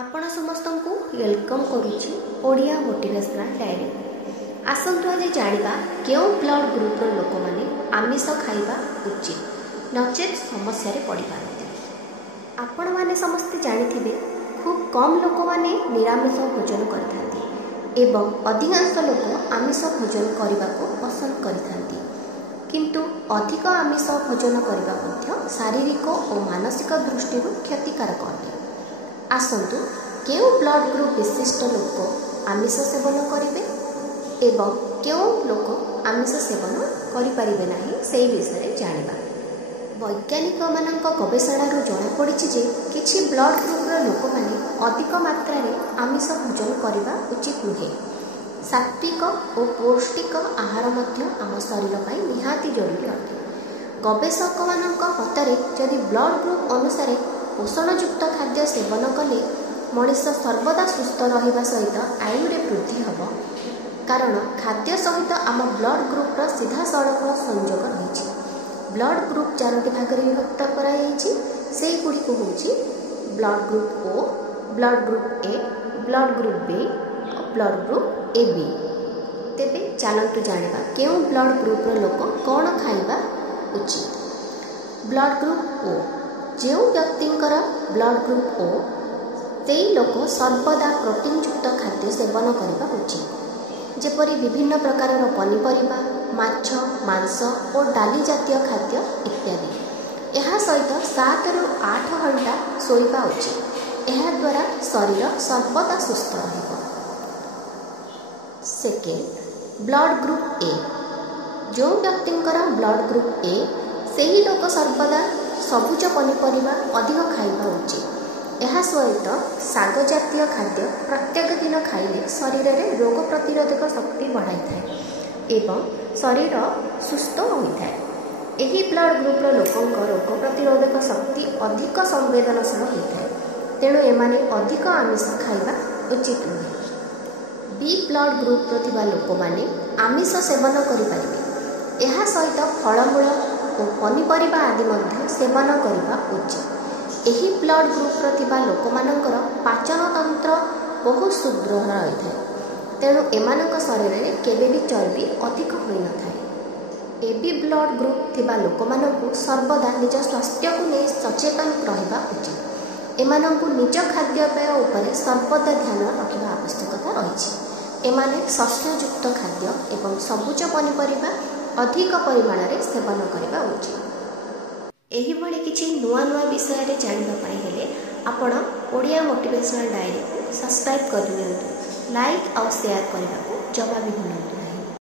आपण समस्त को वेलकम करुच्ची ओडिया मोटिवेशनल डायरी। आसतु आज जानिबा केउ ब्लड ग्रुप लोक माने आमिष खाइबा उचित नचेत समस्या रे पड़ी पारती। आपण माने समस्त जानिथिबे खूब कम लोक माने निरामिष भोजन करथांती एवं अधिकांश लोक आमिष भोजन करने को पसंद करथांती, किंतु अधिक आमिष भोजन करबा मध्य शारीरिक और मानसिक दृष्टि क्षतिकारक अटे। आसतु केउ ब्लड ग्रुप विशिष्ट लोक आमिष सेवन करेंगे एवं केउ लोक आमिष सेवन करें नहीं से विषय जानिबा। वैज्ञानिक मानक गवेषणार जनापड़ी जे किछि ब्लड ग्रुप लोक माने अधिक मात्रा रे आमिष भोजन करने उचित नुहे। सात्विक और पौष्टिक आहार मध्य आम शरीर पर निहाती जरूरी अटे। गवेषक मानक मତରେ जदि ब्लड ग्रुप अनुसार पोषणयुक्त खाद्य सेवन कले मनीष सर्वदा सुस्थ रहिबा सहित आयु रे वृद्धि हब, कारण खाद्य सहित आम ब्लड ग्रुप सीधा सड़क संयोग रही। ब्लड ग्रुप 4टी भाग में विभक्त से गुड़िक हूँ blood group O, blood group A, blood group B और ब्लड ग्रुप ए बी। तेबे चलतु जानिबा केउ ब्लड ग्रुप लोक कौन खाइबा उचित। ब्लड ग्रुप ओ, जो व्यक्तिंकर ब्लड ग्रुप ओ से लोक सर्वदा प्रोटीन युक्त खाद्य सेवन करने उचित, जेपरी विभिन्न प्रकार पनीपरिबा, माछ, मांस और डाली जातीय खाद्य इत्यादि। यह सहित 7 ରୁ 8 घंटा सोइबा उचित। यह द्वारा शरीर सर्वदा सुस्थ रहिबो। सेकेंड, ब्लड ग्रुप ए, जो व्यक्तिंकर ब्लड ग्रुप ए सही लोक सर्वदा सबुज पनीपरिबा अधिक खाइबा उचित। यह सहित शाग जातीय खाद्य प्रत्येक दिन खाइले शरीर में रोग प्रतिरोधक शक्ति बढ़ाई थाए एवं शरीर सुस्थ होता है। यही ब्लड ग्रुप लोकों रोग प्रतिरोधक शक्ति अधिक संवेदनशील होता है, तेणु एमाने अधिक आमिष खाइबा उचित नुहे। बी ब्लड ग्रुप थिबा लोक माने आमिष सेवन करिपारिबे। यह सहित फलमूल और पनीपरिबा आदि मध्य सेवन करने उचित। यही ब्लड ग्रुप थिबा लोक मानकर पाचन तंत्र बहुत सुदृढ़ रही है, तेणु एमानक शरीर में केबे भी चर्बी अधिक होई न थाए। एबी ब्लड ग्रुप थिबा लोक मानकु सर्वदा निज स्वास्थ्य को नहीं सचेतन रहिबा उचित। एमानकु निज खाद्यपेय उपरे सर्वदा ध्यान रखिबा आवश्यकता रही। एमाने शस्ययुक्त खाद्य एवं सबुज पनीपरिबा अधिक परिमाण रे सेवन करबा उचित। एही भली किछि नुआ नुआ विषय रे जानिबा पई हेले आपण ओडिया मोटिवेशनल डायरी को सब्सक्राइब कर दियंतु, लाइक और शेयर करबा को जमा भी भूलंतु।